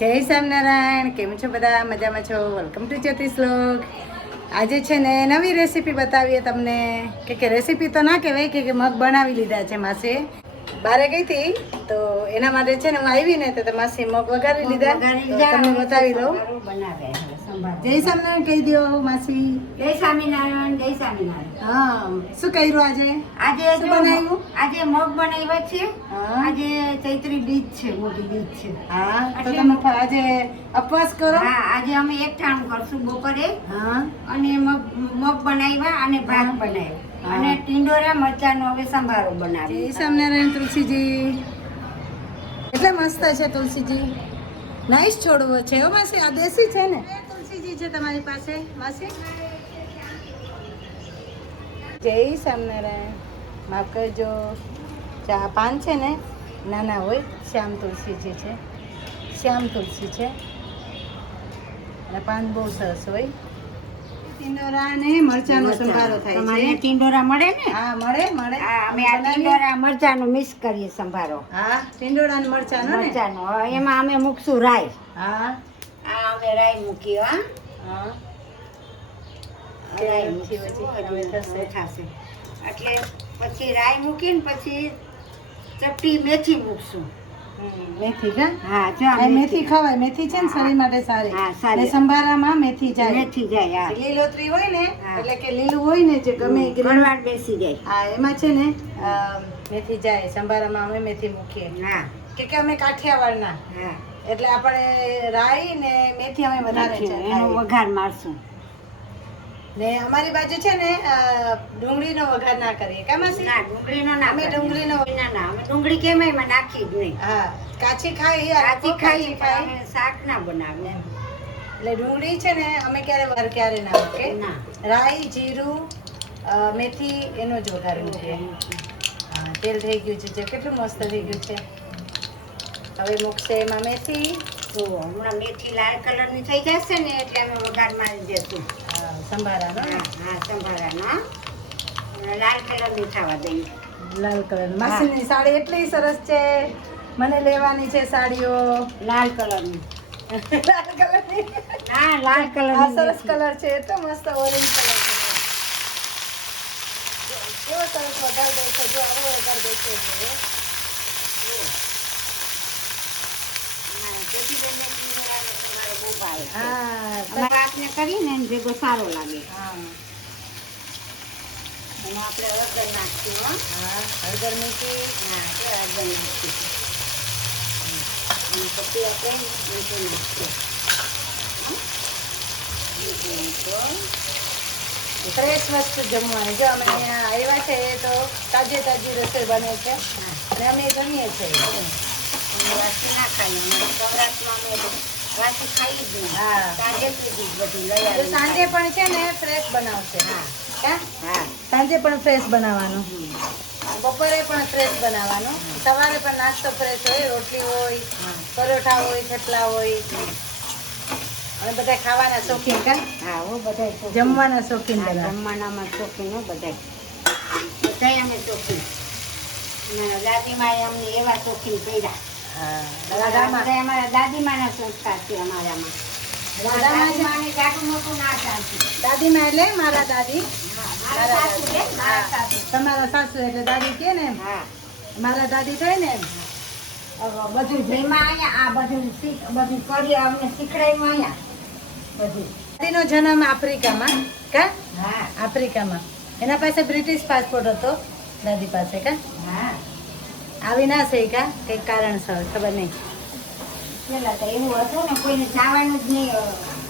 જય સ્વામિનારાયણ. કેમ છો બધા? મજામાં છો? વેલકમ ટુ જ્યોતિષ લોગ. આજે છે ને નવી રેસીપી બતાવીએ તમને કે રેસીપી તો ના કહેવાય કે મગ બનાવી લીધા છે માસે. બારે ગઈ હતી તો એના માટે છે ને હું આવી ને તો માસી મગ વઘારી લીધા, તમને બતાવી દઉં. જય સ્વામિનારાયણ કહી દો માસી. જય સ્વામિનારાયણ. જય સ્વામિનારાયણ. હા, શું કર્યું આજે? આજે શું બનાવ્યું? આજે મગ બનાવ્યા છે. હા. આજે ચૈત્રી બીજ છે, મોટી બીજ છે. હા, તો તમે આજે ઉપવાસ કરો? હા, આજે અમે એક ટાણું કરશું બપોરે. હા, અને મગ બનાવ્યા અને ભાત બનાવ્યા હા. અને ટીંડોરા મરચાંનો હવે સંભારો બનાવ્યો. જય સ્વામિનારાયણ તુલસીજી. એટલે મસ્ત છે તુલસીજી, નાઈસ છોડવો છે હો માસી. આ દેશી છે ને? તુલસીજી છે તમારી પાસે માસી? જય સ્વામિનારાયણ. માફ કરજો. ચા પાન છે ને નાના હોય, શ્યામ તુલસીજી છે, શ્યામ તુલસી છે અને પાન બહુ સરસ હોય. ટીંડોરા ને મરચાંનો સંભારો થાય તમારે છે. ટીંડોરા મળે ને? હા, મળે મળે. હા, અમે આ ટીંડોરા મરચાંનો મિક્સ કરીએ સંભારો. હા, ટીંડોરા અને મરચાંનો ને? મરચાંનો એમાં અમે મૂકશું રાઈ. હા આ અમે રાઈ મૂકી. હા, હા. રાઈ પછી હવે થશે. થશે એટલે પછી રાઈ મૂકીને પછી ચપટી મેથી મૂકશું. મેથી કા? હા, જો આ મેથી ખવાય. મેથી છે ને શરીર માટે સારી. હા, સારી. ને સંભારામાં મેથી જાય. મેથી જાય. હા, લીલોતરી હોય ને હા. એટલે કે લીલું હોય ને જે ગમે એ green. ગળવાળ બેસી જાય. હા, એમાં છે ને મેથી જાય. સંભારામાં અમે મેથી મૂકીએ હા, કે અમે કાઠિયાવાડના, હા. એટલે આપણે રાઈ ને મેથી અમે વધારે છે એનો ખાઈએ. વઘાર મારશું. ને અમારી બાજુ છે ને ડુંગળીનો વઘાર ના કરીએ કા માસી? ના, ડુંગળીનો ના. અમે કરીએ. ડુંગળીનો ના, અમે ડુંગળી કેમ એમાં નાખી જ નહીં. હા, કાચી ખાઈ કાચી ખાઈ અમે શાક ના બનાવીએ. એટલે ડુંગળી છે ને અમે ક્યારે ના મૂકે. ના. રાઈ, જીરું, મેથી એનો જ વઘાર મૂકીએ. હા, તેલ થઈ ગયું છે જે કેટલું મસ્ત થઈ ગયું છે. હવે મૂકશે એમાં મેથી. તો હમણાં મેથી લાલ કલરની થઈ જશે ને એટલે અમે વઘાર મારી દેશું. હા, સંભારાનો ને? હા, સંભારાનો લાલ કલરની થવા દઈએ. લાલ કલર. માસીની સાડી એટલી સરસ છે, મને લેવાની છે સાડીઓ. લાલ કલરની. લાલ કલરની. હા, લાલ આ કલરની. સરસ કલર છે, એ તો મસ્ત ઓરેન્જ કલર છે. કેવો સરસ વઘાર દે છે. જો આવો વઘાર દે છે. હા, અમારે આપને કરીને એને ભેગો સારો લાગે. હા, એમાં આપણે હળદર નાખશું. હો. હા. હળદર મેથી. હા, એટલે હળદર નાખીશું. અને પછી આપણે મીઠું નાખીશું. ફ્રેશ વસ્તુ જમવાની. જો અમે અહીંયા આવ્યા છે તો તાજી રસોઈ બને છે અને અમે જમીએ છીએ. વાસી ના ખાઈએ. સૌરાષ્ટ્રમાં અમે વાસી ખાઈ જ નહીં. હા. સાંજે સુધી જ બધું લઈ તો આવીને સાંજે પણ છે ને ફ્રેશ બનાવશે. હા. હા, હા. સાંજે પણ ફ્રેશ બનાવવાનું, બપોરે પણ ફ્રેશ બનાવવાનું, સવારે પણ નાસ્તો ફ્રેશ હોય, રોટલી હોય, પરોઠા હોય, થેપલા હોય. અને બધા ખાવાના શોખીન કા? હા, હો બધાય શોખીન. જમવાના શોખીન હા, બધા. જમવાનામાં શોખીન હો બધાય. બધાય અમે શોખીન. અમારા દાદીમાએ અમને એવા શોખીન કર્યા. હા, દાદામાં અમારા દાદીમાના સંસ્કાર છે અમારામાં. દાદીમાને જાડું મોટું ના ચાલતું. દાદીમાં એટલે મારા દાદી. હા, મારા સાસુ છે, મારા સાસુ. તમારા સાસુ એટલે દાદી કે ને એમ. હા. મારા દાદી થાય ને એમ. બધું જઈમાં અહીંયા આ બધું બધું કરી અમને શીખડાયું અહીંયા બધું. દાદીનો જન્મ આફ્રિકામાં કા? હા. આફ્રિકામાં. એના પાસે બ્રિટિશ પાસપોર્ટ હતો દાદી પાસે કા? હા. આવી ના થઈ કા? કંઈક કારણસર ખબર નહીં. પેલા તો એવું હતું ને કોઈને જવાનું જ નહીં,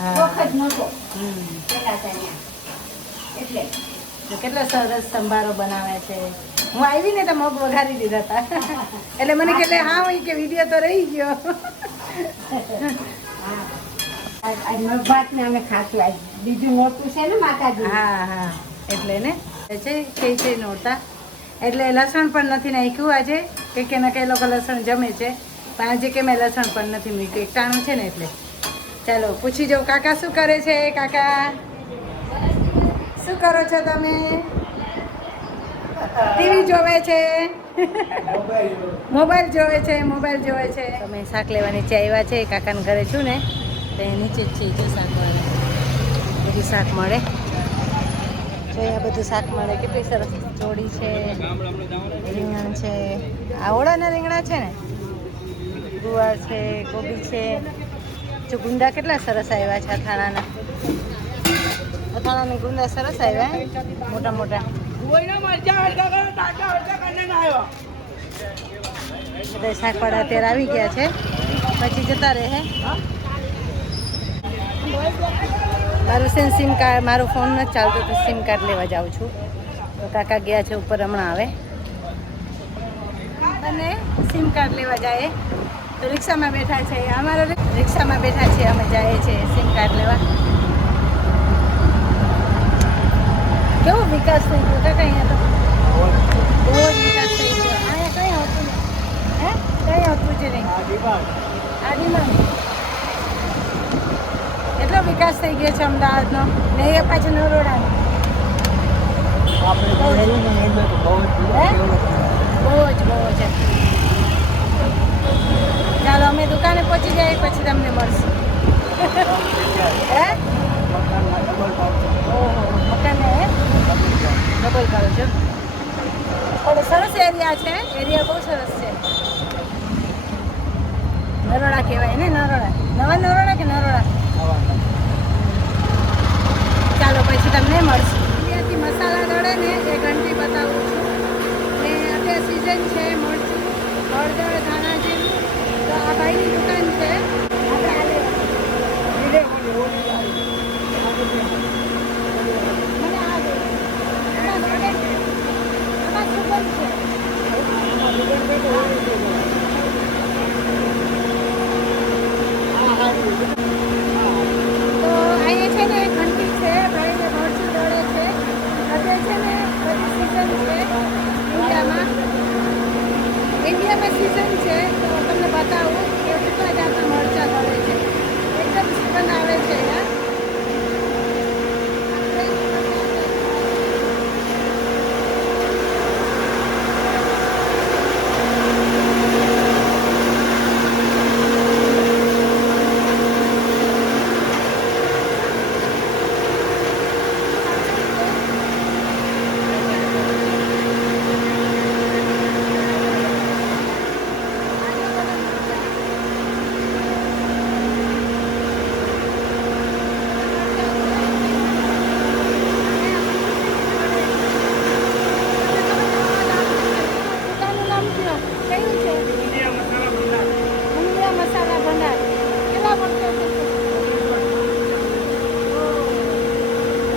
હા. શોખ જ નહોતો હમ. પેલા તો અહીંયા. એટલે તો કેટલો સરસ સંભારો બનાવે છે. હું આવી ને તો મગ વઘારી દીધા હતા એટલે મને કે હા હું કે વિડીયો તો રહી ગયો. હા, આજ મગભાત ને અમે ખાશું. આજ બીજું નોતું છે ને માતાજી. હા હા, એટલે ને છે નોરતા એટલે લસણ પણ નથી નાખ્યું આજે, કે ના કે લોકો લસણ જમે છે પણ આજે કે મેં લસણ પણ નથી મૂક્યું, એકટાણું છે ને એટલે. ચાલો પૂછી જાઉં કાકા શું કરે છે. કાકા શું કરો છો તમે? ટીવી જોવે છે. મોબાઈલ જોવે છે અમે શાક લેવા નીચે આવ્યા છે કાકાના ઘરે છું ને તો એ નીચે જ છે જો શાકવાળા બધું શાક મળે જો આ બધું શાક મળે કેટલી સરસ જોડી છે રીંગણ છે આ ઓળાના રીંગણા છે ને ગુવાર છે કોબી છે જો ગુંદા કેટલા સરસ આવ્યા છે અથાણાના ગુંદા સરસ આવ્યા મોટા મોટા બધા શાકવાળા અત્યારે આવી ગયા છે પછી જતા રહે મારું ફોન નથી ચાલતો તો સિમ કાર્ડ લેવા જાઉં છું તો કાકા ગયા છે ઉપર હમણાં આવે અને સિમ કાર્ડ લેવા જાય તો રિક્ષામાં બેઠા છે અમારો રિક્ષામાં બેઠા છે અમે જઈએ છીએ સિમ કાર્ડ લેવા કેવો વિકાસ થઈ ગયો કાકા અહીંયા તો બહુ જ વિકાસ થઈ ગયો અહીંયા કંઈ હોતું નહીં હે કંઈ હોતું જ નહીં આદિમાં એટલો વિકાસ થઈ ગયો છે અમદાવાદનો ને એ પાછું નરોડાનો બહુ જ ચાલો અમે દુકાને પહોંચી જઈએ પછી તમને મળશું હે ઓહો મકાને હે ડબલ કરો છો થોડો સરસ એરિયા છે એરિયા બહુ સરસ છે નરોડા કહેવાય ને નરોડા નવા નરોડા કે નરોડા ચાલો પછી તમને મળશું ત્યાંથી મસાલા દળે ને એ ઘંટી બતાવું છું ને અત્યારે સિઝન છે મરચું હળદર ધાણા જેવું તો આ ભાઈની દુકાન છે આપણે આ મને આ દે આમાં સુગંધ છે તો અહીંયા છે ને એક ઘંટી છે ભાઈને મરચું દળે છે અત્યારે છે ને બધી સિઝન છે ઇન્ડિયામાં સિઝન છે તો તમને બતાવું કે કેટલા જાતના મરચાં દળે છે એકદમ સુગંધ આવે છે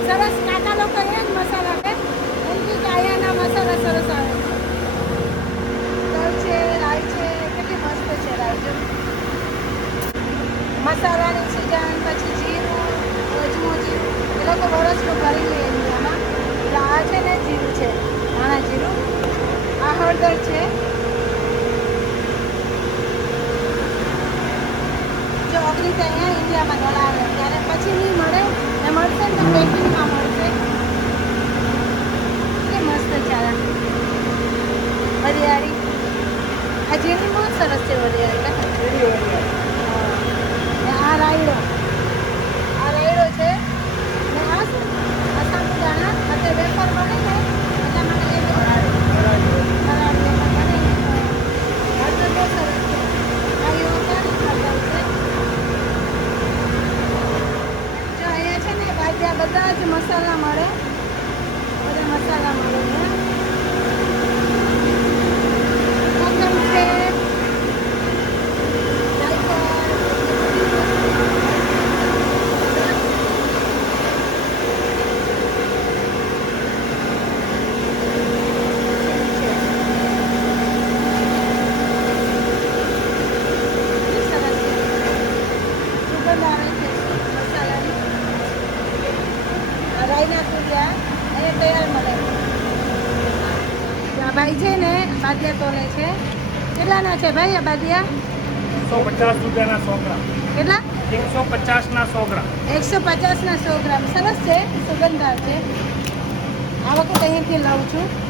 સરસ કાકા લોકો એ જ મસાલા છે એમથી કાયાના મસાલા સરસ આવે તલ છે રાઈ છે કેટલી મસ્ત છે રાઈ જો મસાલાની સિઝન પછી જીરું અજમો જીરું એ લોકો વરસનું ભરી લે એમાં એટલે આ છે ને જીરું છે નાના જીરું આ હળદર છે જો અગરી તો અહીંયા ઇન્ડિયામાં દળાવે ત્યારે પછી નહીં મળે ને મળશે ને તો પેકિંગમાં મળશે કે મસ્ત ચાલા વરિયાળી આ જીરી બહુ સરસ છે વરિયાળી આ રાયડો છે ને આ શું આ સાબુદાણા અત્યારે વેફર બને ને એટલા માટે હળદર બહુ સરસ છે આ યોગા છે ત્યાં બધા જ મસાલા મળે બધા મસાલા મળે કોકમ છે રાઈના તુરિયા એ તૈયાર મળે આ ભાઈ છે ને બાદિયા તોલે છે કેટલાના છે ભાઈ આ બાદિયા 150 રૂપિયાના 100 ગ્રામ કેટલા 150 ના 100 ગ્રામ 150 ના 100 ગ્રામ સરસ છે સુગંધદાર છે આ વખતે અહીંથી લઉં છું